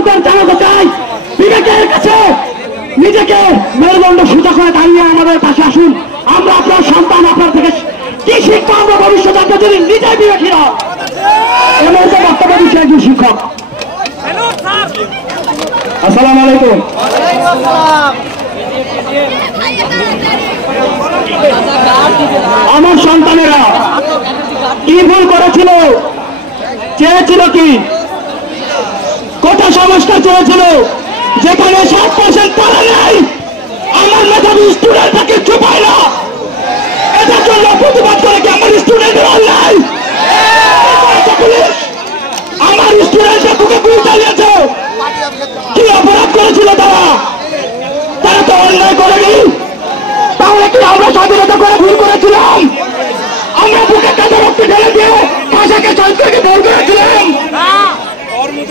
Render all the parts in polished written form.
যুবকদের জানাতে চাই, বিবেকের কাছে নিজেকে মেরুদণ্ড সোজা করে দাঁড়িয়ে আমাদের পাশে আসুন। আমরা আপনার সন্তান, আপনার থেকে কি শিক্ষা আমরা ভবিষ্যতে আপনি যদি নিজেই বিবেকী হন। এই মুহূর্তে বক্তব্য দিচ্ছে একজন শিক্ষক। আসসালামু আলাইকুম। আমার সন্তানেরা কি ভুল করেছিল, চেয়েছিল কি, কোটা সংস্কার চেয়েছিল যেখানে 7% তারা নেই, আমার মেধাবী স্টুডেন্টটাকে চুপায় না, এটার জন্য প্রতিবাদ করে কি আমার স্টুডেন্টের অন্যায়? পুলিশ আমার স্টুডেন্টের বুকে গুলি চালিয়েছে, কি অপরাধ করেছিল তারা? তারা তো অন্যায় করেনি। তাহলে কি আমরা স্বাধীনতা করে ভুল করেছিলাম? আমরা বুকে কাঁচা রক্ত ঢেলে দিয়ে ভাষাকে সংস্কৃতি ভুল করেছিলাম?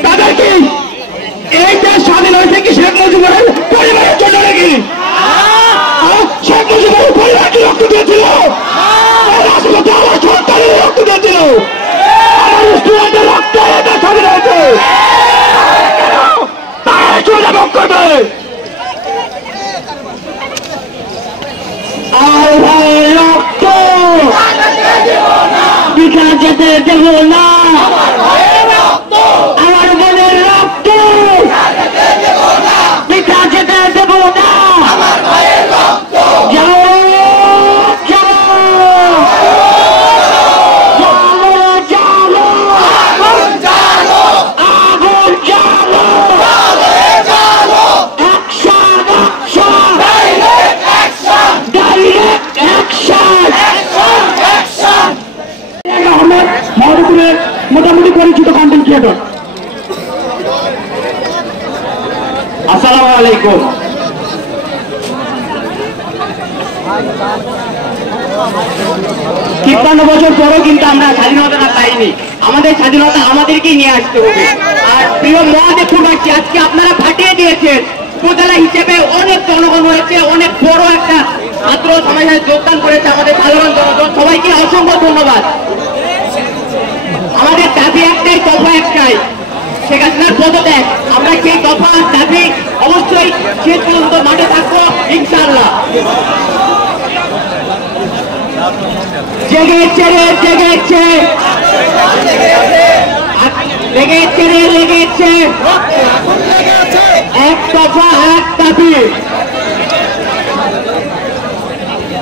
তাদের কি এই দেশ স্বাধীন হয়েছে কি শেখ মুজিবের পরিবারের জন্য নাকি? শেখ মুজিবের পরিবার কি রক্ত দিয়েছিল? আসলে তো আমার সন্তানের রক্ত দিয়েছিল, আমার স্টুডেন্টের রক্ত এটা স্বাধীন হয়েছে। তারা চলে ভোগ করবে। রক্ত পিঠা যেতে দেব না, আমার বোনের রক্ত পিঠা যেতে দেব না। যাও যাও জালো জালো আগুন জালো, action action direct action direct action action. Ahmed মহরপুরের মোটামুটি পরিচিত কন্টেন্ট ক্রিয়েটর। আসসালামু আলাইকুম। ৫৩ বছর পরও কিন্তু আমরা স্বাধীনতাটা পাইনি। আমাদের স্বাধীনতা আমাদেরকেই নিয়ে আসতে হবে। আর প্রিয় মহাদেশবাসী, আজকে আপনারা ফাটিয়ে দিয়েছেন। উপজেলা হিসেবে অনেক জনগণ হয়েছে, অনেক বড় একটা ছাত্র সমাজে যোগদান করেছে আমাদের সাধারণ জনগণ। সবাইকে অসংখ্য ধন্যবাদ। আমাদের দাবি একটাই, দফা একটাই, শেখ হাসিনার পদত্যাগ। আমরা সেই দফা দাবি অবশ্যই শেষ পর্যন্ত মাঠে থাকবো ইনশাআল্লাহ। জেগেছে রে জেগেছে, লেগেছে রে লেগেছে, এক দফা এক দাবি।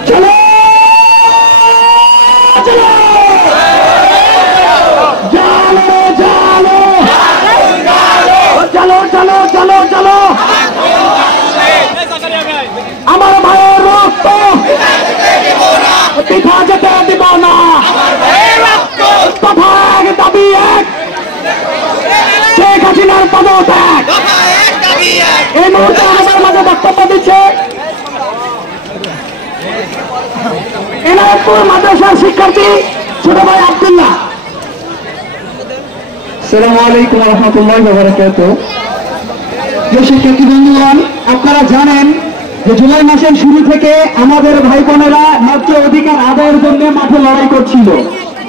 চলো চলো জালো জালো চলো চলো চলো চলো, আমার ভাইয়ের রক্ত পিঠা যেতে দিব না। দফা এক দাবি এক, শেখ হাসিনার পদত্যাগ। এই মুহূর্তে আমাদের মাঝে বক্তব্য দিচ্ছে এনায়তপুর মাদ্রাসার শিক্ষার্থী ছোট ভাই আব্দুল্লাহ। আসসালামু আলাইকুম ওয়া রাহমাতুল্লাহি ওয়া বারাকাতুহু। যে শিক্ষার্থী বন্ধুগণ, আপনারা জানেন যে জুলাই মাসের শুরু থেকে আমাদের ভাই বোনেরা ন্যায্য অধিকার আদায়ের জন্য মাঠে লড়াই করছিল,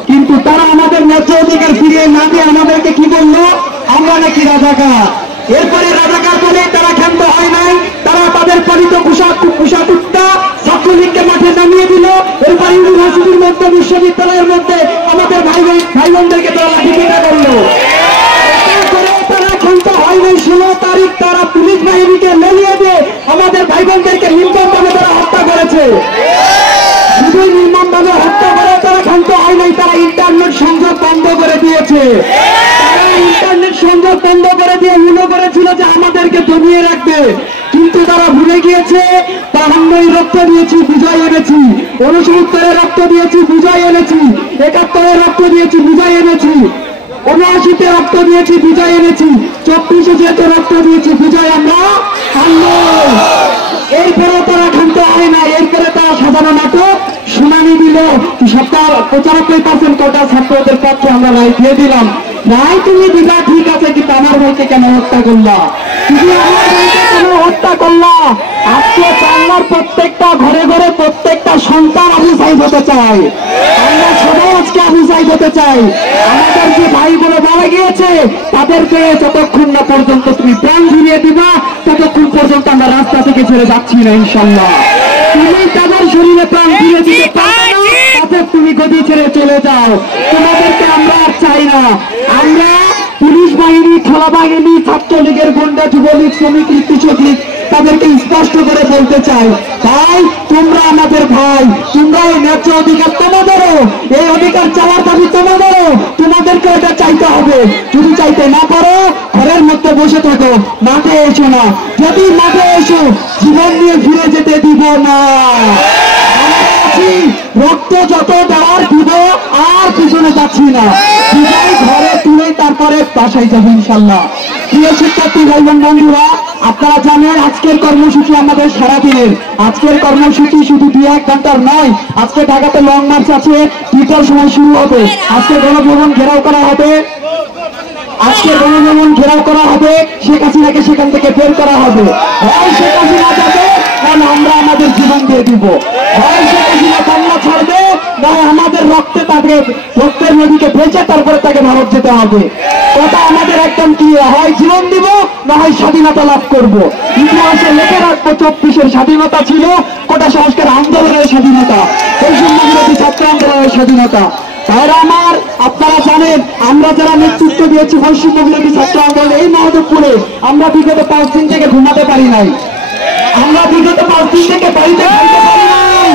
কিন্তু তারা আমাদের ন্যায্য অধিকার ফিরিয়ে না দিয়ে আমাদেরকে কি বললো? আমরা নাকি রাজাকার। এরপরে রাজাকার বলে তারা ক্ষান্ত হয় নাই, তারা তাদের পালিত কুষাটুকটা ছাত্রলীগকে মাঠে নামিয়ে দিল। এরপর ইউনিভার্সিটির মধ্যে, বিশ্ববিদ্যালয়ের মধ্যে আমাদের ভাই বোনদেরকে তারা লাঠিপেটা করলো। তারা ক্ষান্ত হয় নাই। 16 তারিখ তারা পুলিশ বাহিনীকে লেলিয়ে দিয়ে আমাদের ভাই বোনদেরকে নির্মমভাবে তারা হত্যা করেছে। শুধুই নির্মমভাবে হত্যা করে তারা ক্ষান্ত হয় নাই, তারা ইন্টারনেট সংযোগ বন্ধ করে দিয়েছে। তারা ইন্টারনেট সংযোগ বন্ধ করে দিয়ে মনে করেছিল যে আমাদেরকে দমিয়ে রাখবে, কিন্তু তারা ভুলে গিয়েছে 52 রক্ত দিয়েছি, বিজয় এনেছি। 69 রক্ত দিয়েছি, বিজয় এনেছি। 71 রক্ত দিয়েছি, বিজয় এনেছি। 79 রক্ত দিয়েছি, বিজয় এনেছি। 24 যেহেতু রক্ত দিয়েছি, বিজয় আমরা আনবো। এরপরে তারা ক্ষান্ত হয় না। এরপরে তারা সাজানো নাটক শুনানি দিল। 95% কোটা ছাত্রদের পক্ষে আমরা রায় দিয়ে দিলাম। রায় তুমি দিলা ঠিক আছে, কিন্তু আমার ভাইকে কেন হত্যা করলা? তুমি আমার ভাইকে কেন হত্যা করলা? আজকে বাংলার প্রত্যেকটা ঘরে ঘরে প্রত্যেকটা সন্তান আবু সাইদ হতে চায়। আমরা সবাই আজকে আমি চাই বলতে চাই, আমাদের যে ভাইগুলো মারা গিয়েছে তাদেরকে যতক্ষণ না পর্যন্ত তুমি প্রাণ ফিরিয়ে দিবা ততক্ষণ পর্যন্ত আমরা রাস্তা থেকে ছেড়ে যাচ্ছি না ইনশাল্লাহ। তুমি তাদের শরীরে প্রাণ ফিরে দিতে পারবে না, তাদের তুমি গদি ছেড়ে চলে যাও। তোমাদেরকে আমরা আর চাই না। আমরা পুলিশ বাহিনী, খেলা বাহিনী, ছাত্রলীগের গুন্ডা, যুবলীগ, শ্রমিক লীগ, কৃষক লীগ তাদেরকে স্পষ্ট করে বলতে চাই, ভাই তোমরা আমাদের ভাই, তোমরা এই ন্যায্য অধিকার তোমাদেরও, এই অধিকার চাওয়ার দাবি তোমাদেরও, তোমাদেরকে এটা চাইতে হবে। যদি চাইতে না পারো ঘরের মধ্যে বসে থাকো, মাঠে এসো না। যদি মাঠে এসো জীবন নিয়ে ফিরে যেতে দিব না। রক্ত যত দেওয়ার দিব আর পিছনে যাচ্ছি না। বিজয় ঘরে তুলে তারপরে বাসায় যাবো ইনশাল্লাহ। প্রিয় শিক্ষার্থী ভাই বোন বন্ধুরা, আপনারা জানেন আজকের কর্মসূচি আমাদের সারাদিনের। আজকের কর্মসূচি শুধু 2-1 ঘন্টার নয়। আজকে ঢাকাতে লং মার্চ আছে, 2টার সময় শুরু হবে। আজকে গণভবন ঘেরাও করা হবে, আজকে গণভবন ঘেরাও করা হবে, শেখ হাসিনাকে সেখান থেকে বের করা হবে। হয় শেখ হাসিনা যাবে, কারণ আমরা আমাদের জীবন দিয়ে দিব। হয় শেখ হাসিনা বাংলা ছাড়বে, নয় আমাদের রক্তে তাকে, রক্তের নদীকে বেঁচে তারপরে তাকে ভারত যেতে হবে। কথা আমাদের একদম ক্লিয়ার, হয় জীবন দিব না হয় স্বাধীনতা লাভ করব। ইতিহাসে লেখে রাখবো 24-এর স্বাধীনতা ছিল কোটা সংস্কার আন্দোলনের স্বাধীনতা, বৈষম্য বিরোধী ছাত্র আন্দোলনের স্বাধীনতা। তারা আমার, আপনারা জানেন আমরা যারা নেতৃত্ব দিয়েছি বৈষম্য বিরোধী ছাত্র আন্দোলন এই মাধবপুরে, আমরা বিগত 5 দিন থেকে ঘুমাতে পারি নাই। আমরা বিগত 5 দিন থেকে বাড়িতে খাইতে পারি নাই।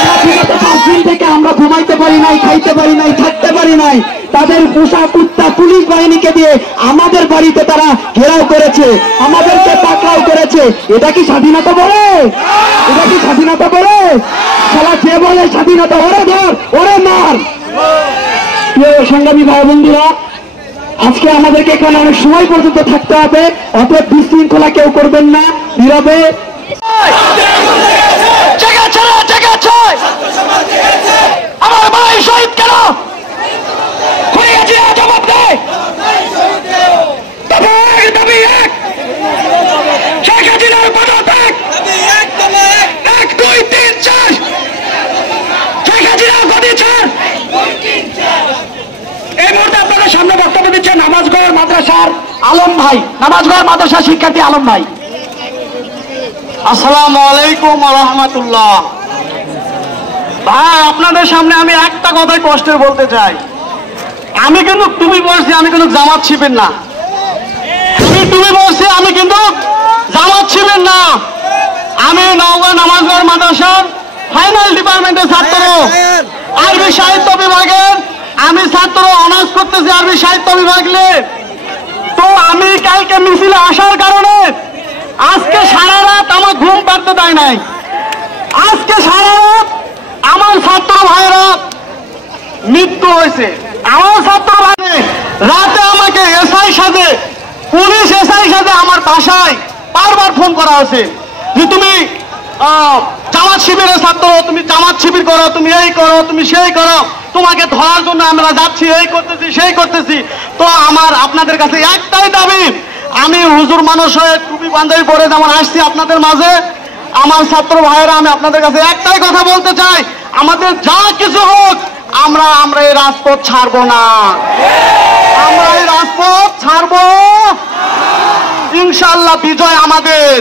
আমরা বিগত 5 দিন থেকে আমরা ঘুমাইতে পারি নাই, খাইতে পারি নাই, থাকতে পারি নাই। তাদের পোষা কুত্তা পুলিশ বাহিনীকে দিয়ে আমাদের বাড়িতে তারা ঘেরাও করেছে, আমাদেরকে পাকড়াও করেছে। এটা কি স্বাধীনতা বলে? এটা কি স্বাধীনতা বলে? সারা যে বলে স্বাধীনতা, ওরে ধর, ওরে মার। প্রিয় সংগ্রামী ভাই বন্ধুরা, আজকে আমাদেরকে এখানে অনেক সময় পর্যন্ত থাকতে হবে, অতএব বিশৃঙ্খলা কেউ করবেন না, নীরবে। আমার ভাই শহীদ কেন? জবাব দেয়। দাবি এক, শেখ হাসিনার পদত্যাগ। 1, 2, 3, 4। শেখ হাসিনা গদি ছাড়। এই মুহূর্তে আপনাদের সামনে বক্তব্য দিচ্ছেন নামাজগড় মাদ্রাসার আলম ভাই, নামাজগড় মাদ্রাসা শিক্ষার্থী আলম ভাই। আসসালামু আলাইকুম ওয়া রাহমাতুল্লাহ। ভাই আপনাদের সামনে আমি একটা কথাই কষ্টের বলতে চাই, আমি কিন্তু টুপি পরছি, আমি কিন্তু জামাত শিবির না। আমি টুপি পরছি, আমি কিন্তু জামাত শিবির না। আমি নওগাঁ নামাজগড় মাদ্রাসার ফাইনাল ডিপার্টমেন্টের ছাত্র, আরবি সাহিত্য বিভাগের আমি ছাত্র, অনার্স করতেছি আরবি সাহিত্য বিভাগে। তো আমি কালকে মিছিলে আসার কারণে আজকে সারা রাত আমার ঘুম পাড়তে দেয় নাই। আজকে সারা রাত আমার ছাত্র ভাইরা মৃত্যু হয়েছে। আমার ছাত্র ভাই রাতে আমাকে এসআই সাজে, পুলিশ এসআই সাজে আমার বাসায় বারবার ফোন করা হয়েছে যে তুমি জামাত শিবিরের ছাত্র, তুমি জামাত শিবির করো, তুমি এই করো, তুমি সেই করো, তোমাকে ধরার জন্য আমরা যাচ্ছি, এই করতেছি সেই করতেছি। তো আমার আপনাদের কাছে একটাই দাবি, আমি হুজুর মানুষ হয়ে টুপি পাঞ্জাবি পরে যেমন আসছি আপনাদের মাঝে, আমার ছাত্র ভাইয়েরা আমি আপনাদের কাছে একটাই কথা বলতে চাই, আমাদের যা কিছু হোক আমরা এই রাজপথ ছাড়বো না। আমরা এই রাজপথ ছাড়বো, ইনশাআল্লাহ বিজয় আমাদের।